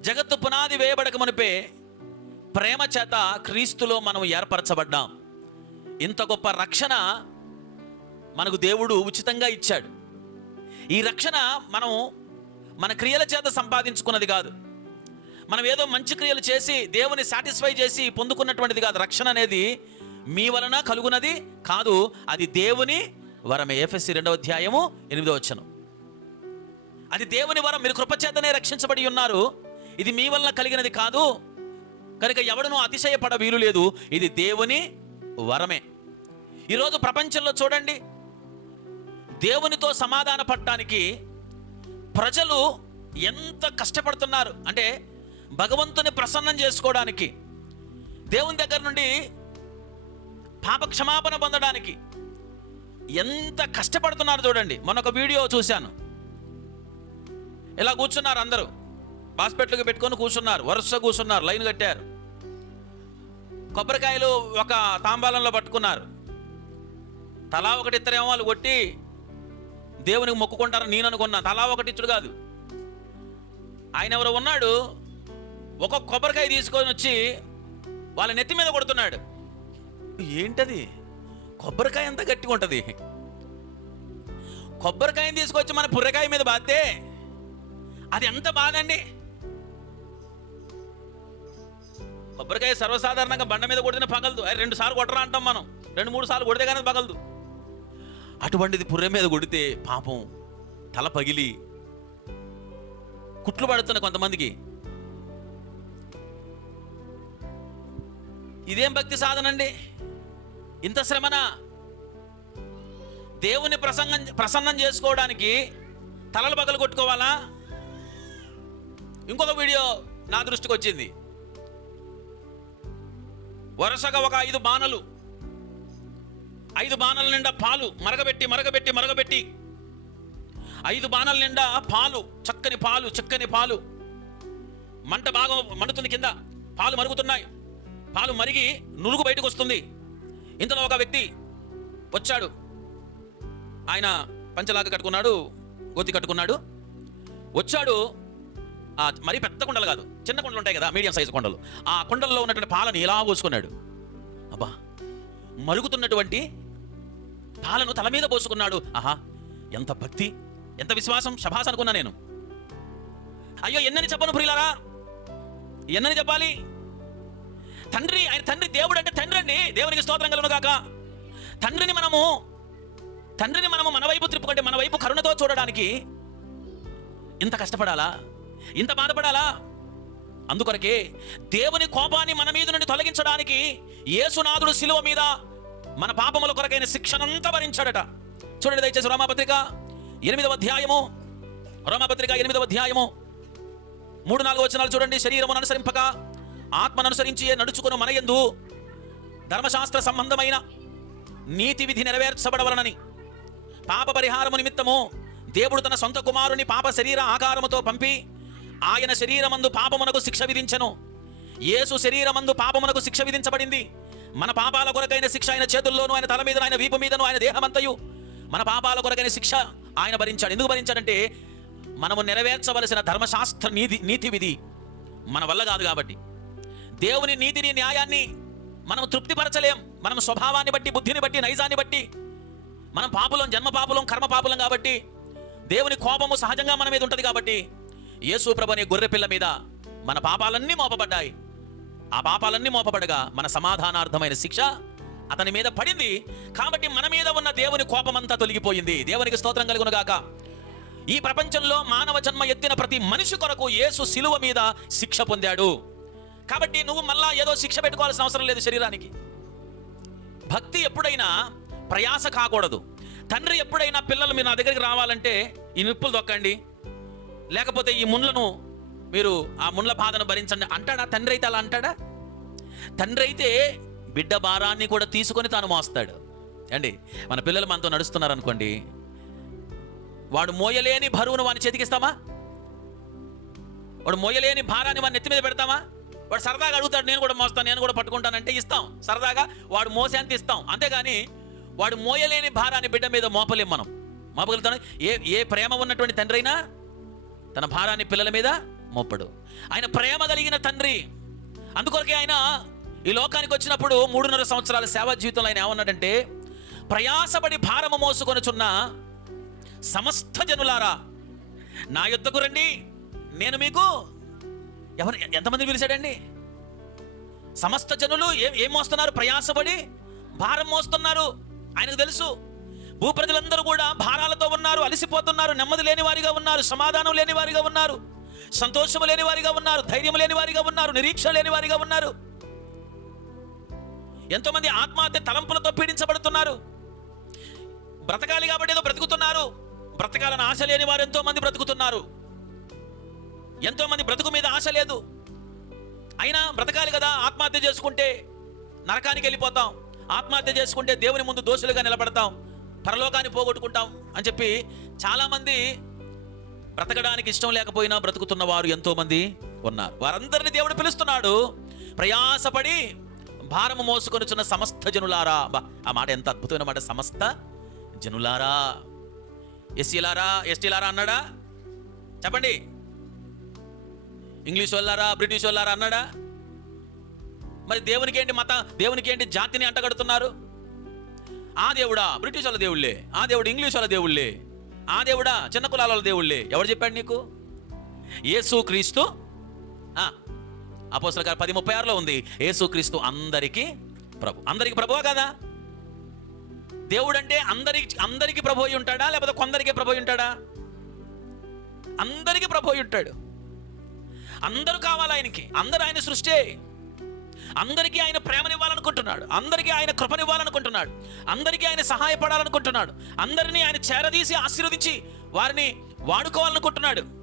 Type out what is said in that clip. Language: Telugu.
జగత్తు పునాది వేయబడక మునిపే ప్రేమ చేత క్రీస్తులో మనం ఏర్పరచబడ్డాం. ఇంత గొప్ప రక్షణ మనకు దేవుడు ఉచితంగా ఇచ్చాడు. ఈ రక్షణ మనం మన క్రియల చేత సంపాదించుకున్నది కాదు. మనం ఏదో మంచి క్రియలు చేసి దేవుని సాటిస్ఫై చేసి పొందుకున్నటువంటిది కాదు. రక్షణ అనేది మీ వలన కలుగునది కాదు అది దేవుని వరమే. ఎఫ్ఎస్సి రెండవ అధ్యాయము ఎనిమిదో వచ్చను అది దేవుని వరం. మీరు కృపచేతనే రక్షించబడి ఉన్నారు. ఇది మీ వలన కలిగినది కాదు. కనుక ఎవడను అతిశయపడ వీలు లేదు. ఇది దేవుని వరమే. ఈరోజు ప్రపంచంలో చూడండి. దేవునితో సమాధాన పడటానికి ప్రజలు ఎంత కష్టపడుతున్నారు. అంటే భగవంతుని ప్రసన్నం చేసుకోవడానికి దేవుని దగ్గర నుండి పాప క్షమాపణ పొందడానికి ఎంత కష్టపడుతున్నారు చూడండి. మొన్న ఒక వీడియో చూశాను. ఇలా కూర్చున్నారు అందరూ. బాస్పెట్లకు పెట్టుకొని కూర్చున్నారు. వరుస కూర్చున్నారు. లైన్ కట్టారు. కొబ్బరికాయలు ఒక తాంబాలంలో పట్టుకున్నారు. తలా ఒకటి ఇద్దరేమో వాళ్ళు కొట్టి దేవునికి మొక్కుకుంటారని నేను అనుకున్నా. తలా ఒకటి ఇచ్చుడు కాదు. ఆయన ఎవరో ఉన్నాడు ఒక కొబ్బరికాయ తీసుకొని వచ్చి వాళ్ళ నెత్తి మీద కొడుతున్నాడు. ఏంటది? కొబ్బరికాయ ఎంత గట్టిగా ఉంటుంది? కొబ్బరికాయని తీసుకొచ్చి మన పుర్రకాయ మీద బాతే అది ఎంత బాధ కొబ్బరికాయ సర్వసాధారణంగా బండ మీద కొడితేనే పగలదు. అరే రెండు సార్లు కొట్టరా అంటాం మనం. రెండు మూడు సార్లు కొడితే కానీ పగలదు. అటువంటిది పుర్రె మీద కొడితే పాపం తల పగిలి కుట్లు పడుతున్న కొంతమందికి. ఇదేం భక్తి సాధన అండి? ఇంత శ్రమన? దేవుని ప్రసంగం ప్రసన్నం చేసుకోవడానికి తలలు పగలు కొట్టుకోవాలా? ఇంకొక వీడియో నా దృష్టికి వచ్చింది. వరుసగా ఒక ఐదు బాణలు. ఐదు బాణల నిండా పాలు మరగబెట్టి మరగబెట్టి మరగబెట్టి. ఐదు బాణల నిండా పాలు చక్కని పాలు చక్కని పాలు. మంట బాగా మండుతుంది కింద. పాలు మరుగుతున్నాయి. పాలు మరిగి నురుగు బయటకు వస్తుంది. ఇంతలో ఒక వ్యక్తి వచ్చాడు. ఆయన పంచలాగా కట్టుకున్నాడు గొత్తి కట్టుకున్నాడు. వచ్చాడు మరీ పెద్ద కొండలు కాదు చిన్న కొండలు ఉంటాయి కదా మీడియం సైజు కొండలు. ఆ కొండల్లో ఉన్నటువంటి పాలని ఇలా పోసుకున్నాడు అబ్బా మరుగుతున్నటువంటి పాలను తల మీద పోసుకున్నాడు. ఆహా ఎంత భక్తి ఎంత విశ్వాసం శభాస్ అనుకున్నా నేను. అయ్యో ఎన్నని చెప్పను ప్రియులారా? ఎన్నని చెప్పాలి? తండ్రి ఆయన తండ్రి దేవుడు అంటే తండ్రి అండి. దేవునికి స్తోత్రం కలను కాక తండ్రిని మనము తండ్రిని మనము మన వైపు త్రిప్పుకుంటే మన వైపు కరుణతో చూడడానికి ఇంత కష్టపడాలా? ఇంత బాధపడాలా? అందుకొరకే దేవుని కోపాన్ని మన మీద నుండి తొలగించడానికి యేసునాథుడు శిలువ మీద మన పాపముల కొరకైన శిక్షణంతా భరించాడట. చూడండి దయచేసి రోమాపత్రిక ఎనిమిదవ అధ్యాయము. రోమాపత్రిక ఎనిమిదవ అధ్యాయము. మూడు నాలుగు వచనాలు చూడండి. శరీరమును అనుసరింపక ఆత్మను అనుసరించి నడుచుకుని మనయందు ధర్మశాస్త్ర సంబంధమైన నీతి విధి నెరవేర్చబడవలనని. పాప పరిహారము నిమిత్తము దేవుడు తన సొంత కుమారుని పాప శరీర ఆకారముతో పంపి ఆయన శరీరమందు పాపమునకు శిక్ష విధించను. యేసు శరీరమందు పాపమునకు శిక్ష విధించబడింది. మన పాపాల కొరకైన శిక్ష ఆయన చేతుల్లోనూ ఆయన తల మీద ఆయన వీపు మీదను ఆయన దేహమంతయు మన పాపాల కొరకైన శిక్ష ఆయన భరించాడు. ఎందుకు భరించాడంటే మనము నెరవేర్చవలసిన ధర్మశాస్త్ర నీతి నీతి విధి మన వల్ల కాదు కాబట్టి. దేవుని నీతిని న్యాయాన్ని మనం తృప్తిపరచలేం. మనం స్వభావాన్ని బట్టి బుద్ధిని బట్టి నైజాన్ని బట్టి మనం పాపులం జన్మ పాపులం కర్మ పాపులం కాబట్టి దేవుని కోపము సహజంగా మన మీద ఉంటుంది కాబట్టి యేసు ప్రభు అనే గొర్రెపిల్ల మీద మన పాపాలన్నీ మోపబడ్డాయి. ఆ పాపాలన్నీ మోపబడగా మన సమాధానార్థమైన శిక్ష అతని మీద పడింది. కాబట్టి మన మీద ఉన్న దేవుని కోపమంతా తొలగిపోయింది. దేవునికి స్తోత్రం కలుగునుగాక. ఈ ప్రపంచంలో మానవ జన్మ ఎత్తిన ప్రతి మనిషి కొరకు యేసు శిలువ మీద శిక్ష పొందాడు. కాబట్టి నువ్వు మళ్ళా ఏదో శిక్ష పెట్టుకోవాల్సిన అవసరం లేదు శరీరానికి. భక్తి ఎప్పుడైనా ప్రయాస కాకూడదు. తండ్రి ఎప్పుడైనా పిల్లలు మీరు నా దగ్గరికి రావాలంటే ఈ నిప్పులు దొక్కండి లేకపోతే ఈ ముళ్ళను మీరు ఆ ముళ్ళ బాధను భరించండి. అంటాడా? తండ్రి అయితే అలా అంటాడా? తండ్రి అయితే బిడ్డ భారాన్ని కూడా తీసుకొని తాను మోస్తాడు. అండి మన పిల్లలు మనతో నడుస్తున్నారు అనుకోండి వాడు మోయలేని బరువును వాని చేతికిస్తామా వాడు మోయలేని భారాన్ని వాడిని నెత్తి మీద పెడతామా? వాడు సరదాగా అడుగుతాడు నేను కూడా మోస్తాను నేను కూడా పట్టుకుంటానంటే ఇస్తాం. సరదాగా వాడు మోసేంత ఇస్తాం. అంతేగాని వాడు మోయలేని భారాన్ని బిడ్డ మీద మోపలేం మనం. మోపగలుగుతాను ఏ ఏ ప్రేమ ఉన్నటువంటి తండ్రి అయినా తన భారాన్ని పిల్లల మీద మోపడు. ఆయన ప్రేమ కలిగిన తండ్రి. అందుకొరకే ఆయన ఈ లోకానికి వచ్చినప్పుడు మూడున్నర సంవత్సరాల సేవా జీవితంలో ఆయన ఏమన్నాడంటే ప్రయాసపడి భారము మోసుకొనుచున్న సమస్త జనులారా నా యుద్ధకు రండి నేను మీకు ఎవరు ఎంతమంది పిలిచాడండి? సమస్త జనులు ఏం ఏం మోస్తున్నారు? ప్రయాసపడి భారం మోస్తున్నారు. ఆయనకు తెలుసు. భూప్రజలందరూ కూడా భారాలతో ఉన్నారు అలసిపోతున్నారు నెమ్మది లేని వారిగా ఉన్నారు సమాధానం లేని వారిగా ఉన్నారు సంతోషము లేని వారిగా ఉన్నారు ధైర్యం లేని వారిగా ఉన్నారు నిరీక్షణ లేని వారిగా ఉన్నారు. ఎంతోమంది ఆత్మహత్య తలంపులతో పీడించబడుతున్నారు. బ్రతకాలి కాబట్టి ఏదో బ్రతుకుతున్నారు. బ్రతకాలని ఆశ లేని వారు ఎంతో మంది బ్రతుకుతున్నారు. ఎంతో మంది బ్రతుకు మీద ఆశ లేదు. అయినా బ్రతకాలి కదా ఆత్మహత్య చేసుకుంటే నరకానికి వెళ్ళిపోతాం. ఆత్మహత్య చేసుకుంటే దేవుని ముందు దోషులుగా నిలబడతాం. పరలోకాన్ని పోగొట్టుకుంటాం అని చెప్పి చాలామంది బ్రతకడానికి ఇష్టం లేకపోయినా బ్రతుకుతున్న వారు ఎంతోమంది ఉన్నారు. వారందరిని దేవుడు పిలుస్తున్నాడు. ప్రయాసపడి భారము మోసుకొనిచున్న సమస్త జనులారా బా ఆ మాట ఎంత అద్భుతమైన మాట సమస్త జనులారా ఎస్సీలారా ఎస్టీలారా అన్నాడా? చెప్పండి. ఇంగ్లీష్ వాళ్ళారా బ్రిటిష్ వాళ్ళారా అన్నాడా? మరి దేవునికి ఏంటి మత దేవునికి ఏంటి జాతిని అంటగడుతున్నారు? ఆ దేవుడా బ్రిటిష్ వాళ్ళ దేవుళ్ళే. ఆ దేవుడు ఇంగ్లీష్ వాళ్ళ దేవుళ్ళే. ఆ దేవుడా చిన్న కులాల వాళ్ళ దేవుళ్ళే. ఎవరు చెప్పాడు నీకు? యేసు క్రీస్తు. అపోసల గారు పది ముప్పై ఆరులో ఉంది. యేసు క్రీస్తు అందరికీ ప్రభు. అందరికి ప్రభువా కదా? దేవుడు అంటే అందరికి అందరికీ ప్రభు అయి ఉంటాడా? లేకపోతే కొందరికి ప్రభు అయి ఉంటాడా? అందరికీ ప్రభు అయి ఉంటాడు. అందరూ కావాలి ఆయనకి. అందరూ ఆయన సృష్టి. అందరికీ ఆయన ప్రేమనివ్వాలనుకుంటున్నాడు. అందరికీ ఆయన కృపనివ్వాలనుకుంటున్నాడు. అందరికీ ఆయన సహాయపడాలనుకుంటున్నాడు. అందరినీ ఆయన చేరదీసి ఆశీర్వదించి వారిని వాడుకోవాలనుకుంటున్నాడు.